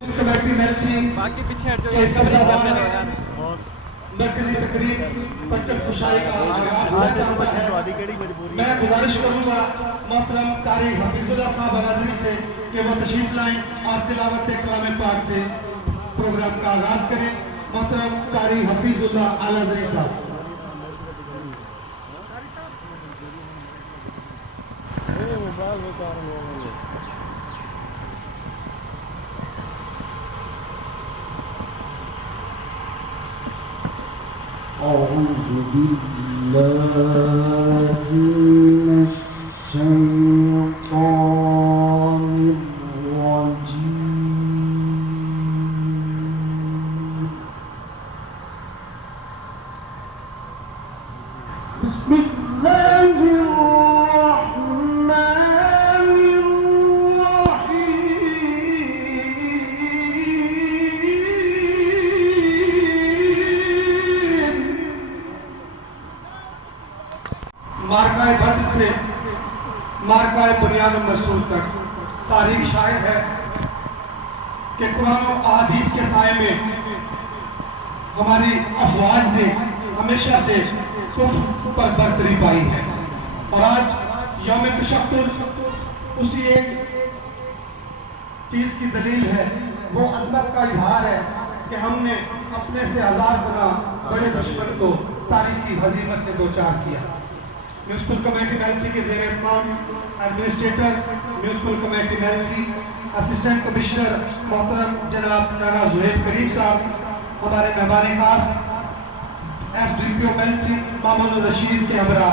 Committee Mailsi बाकी पीछे जो के सब्ज़ावार यार मरकजी तकरीब परचम कुशाई का आगाज़ होना चाहता है। मैं गुजारिश करूँगा मोहतरम कारी हफीजुल्लाह साहब अलाज़री से कि वो तशरीफ लाएं और तिलावत कलाम पाक से प्रोग्राम का आगाज़ करें। मोहतरम कारी हफीजुल्लाह अलाज़री साहब। أعوذ بالله من الشيطان الرجيم. بسم الله الرحمن الرحيم. मार्काए बद्र से मार्काए बुनियाद मरसूल तक तारीख शायद है कि कुरान और अहादीस के साए में हमारी अफवाज ने हमेशा से कुफ्र पर बरतरी पाई है और आज यौम तशक्कुर उसी एक चीज़ की दलील है। वो अज़मत का इजहार है कि हमने अपने से 1000 गुना बड़े दुश्मन को तारीखी हज़ीमत से दो चार किया। म्यूनसिपल कमेटी मेलसी के ज़ेर एहतमाम administrator municipal committee Mailsi assistant commissioner मोहतरम जनाब राना ज़ुहैब करीम साहब, हमारे मेहमान खास SDPO मेलसी मामून रशीद के हमरा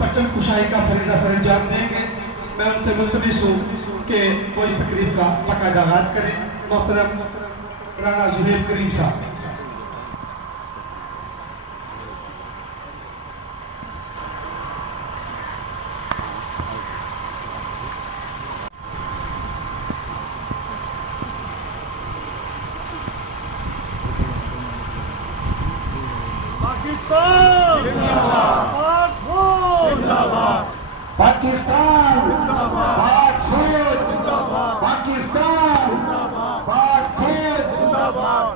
परचम कुशाई का फरीज़ा सर अंजाम देंगे। मैं उनसे मुल्तमिस हूँ कि वो इस तकरीब का बाकायदा आगाज़ करें। मोहतरम राना ज़ुहैब करीम साहब। पाकिस्तान पाक फौज पाकिस्तान पाक फौज जिंदाबाद।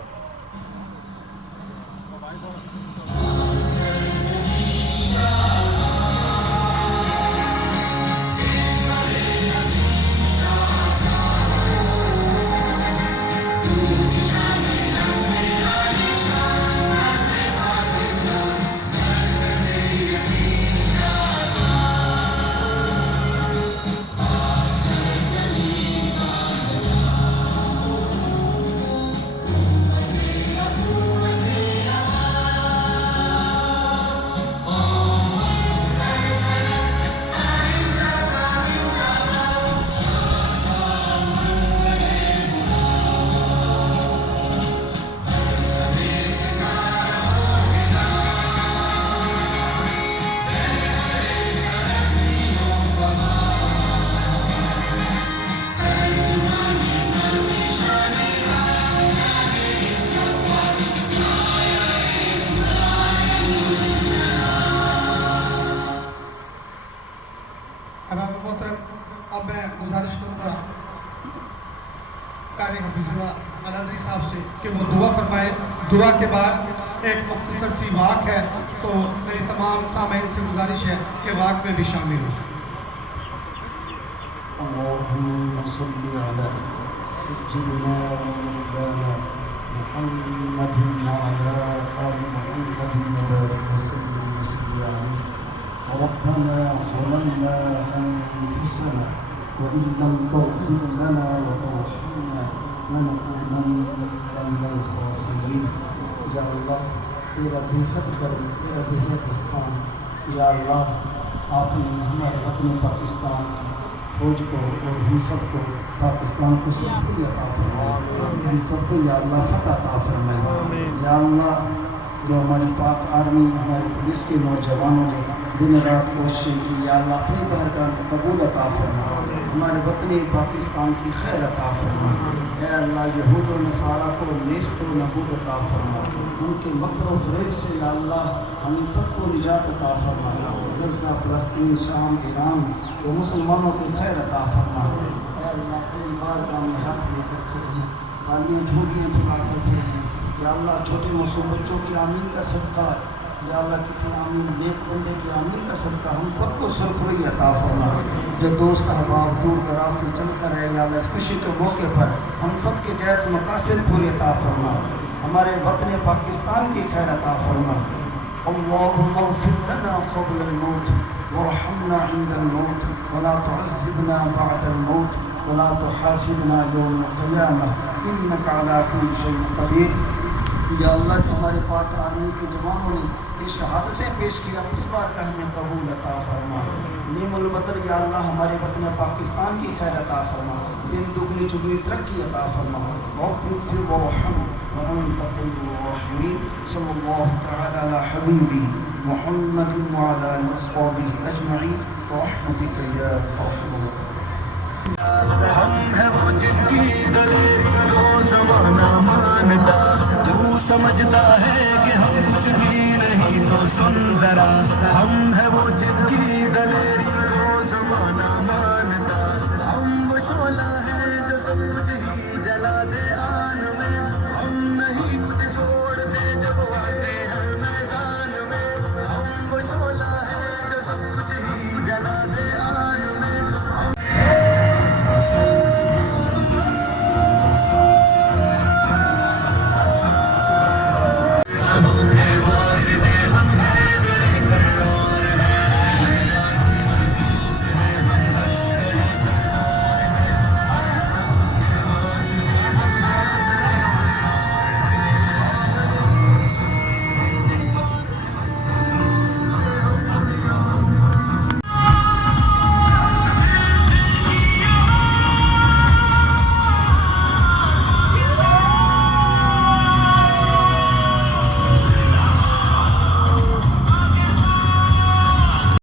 अब मैं गुजारिश करूँगा कारी हफीजुल्लाह अलाज़री साहब से कि वो दुआ फरमाए। दुआ के बाद एक मुख्तसर सी वाक है, तो मेरी तमाम सामीन से गुजारिश है कि वाक में भी शामिल हो। اللهم صل على سيدنا ومولانا محمد وعلى آل محمد وبارك وسلم عليه. ربنا ظلمنا أنفسنا وإن لم تغفر لنا وترحمنا لنكونن من الخاسرين. या अल्लाह तेरा बेहद करम, तेरा बेहद एहसान। या अल्लाह आपने हमारे वतन पाकिस्तान फौज को और हम सबको पाकिस्तान को सुरक्षित अता फरमाए, हम सबको या अल्लाह फतह अता फरमाए। या अल्लाह जो हमारी पाक आर्मी हमारी पुलिस के नौजवानों ने दिन रात कोशिश की, या अल्लाह अपनी बारगाह में कबूल अता फरमा, हमारे वतन पाकिस्तान की खैर अता फरमा। ऐ अल्लाह यहूद और नसारा को नेस्त व नबूद अता फरमा, उनके मकर व फ़रेब से या अल्लाह हमें सबको निजात अता फरमा। गज़ा, फ़लस्तीन, शाम, ईरान वो मुसलमानों की खैर अता फरमा। ऐ अल्लाह तेरी बारगाह में हाथ लेकर खालियाँ झोलियाँ झुला करते हैं। या अल्लाह छोटे मासूम बच्चों की आमीन का सदका, या अल्लाह किसी आमीन नेक बंदे की आमीन का सदका हम सबको सुरखरुई अता फरमा। जो दोस्त अहबाब दूर दराज से चल कर रहे या अल्लाह इस खुशी के मौके पर हम सब के जायज़ मकासद पूरे अता फरमा। हमारे वतन पाकिस्तान की खैर अता फरमा। अल्लाहुम्मा इग़फिर लना क़ब्ल अल-मौत वरहमना इंदल मौत वला तुअज़्ज़िबना बअदल मौत वला तुहासिबना यौमल क़ियामह इन्नका अला कुल्लि शैइन क़दीर। या अल्लाह जो हमारे पाक आदमी के जवानों ने ये शहादतें पेश किया इस बार का हमें कबूल अता फरमा। नेमुल बदल या अल्लाह हमारे वतन पाकिस्तान की खैर अता फरमा। दिन दुगनी चुगनी तरक्की अता फरमा। रब्बिग़फिर वरहम व अंत खैरुर राहिमीन। सल्लल्लाहु तआला अला हबीबी मुहम्मद व अला आलिहि व अस्हाबिहि अजमईन रहमतिक या अरहमर राहिमीन। हम है वो जिनकी दलेरी को ज़माना मानता, तू समझता है कि हम कुछ भी नहीं तो सुन जरा। हम है वो जिनकी दलेरी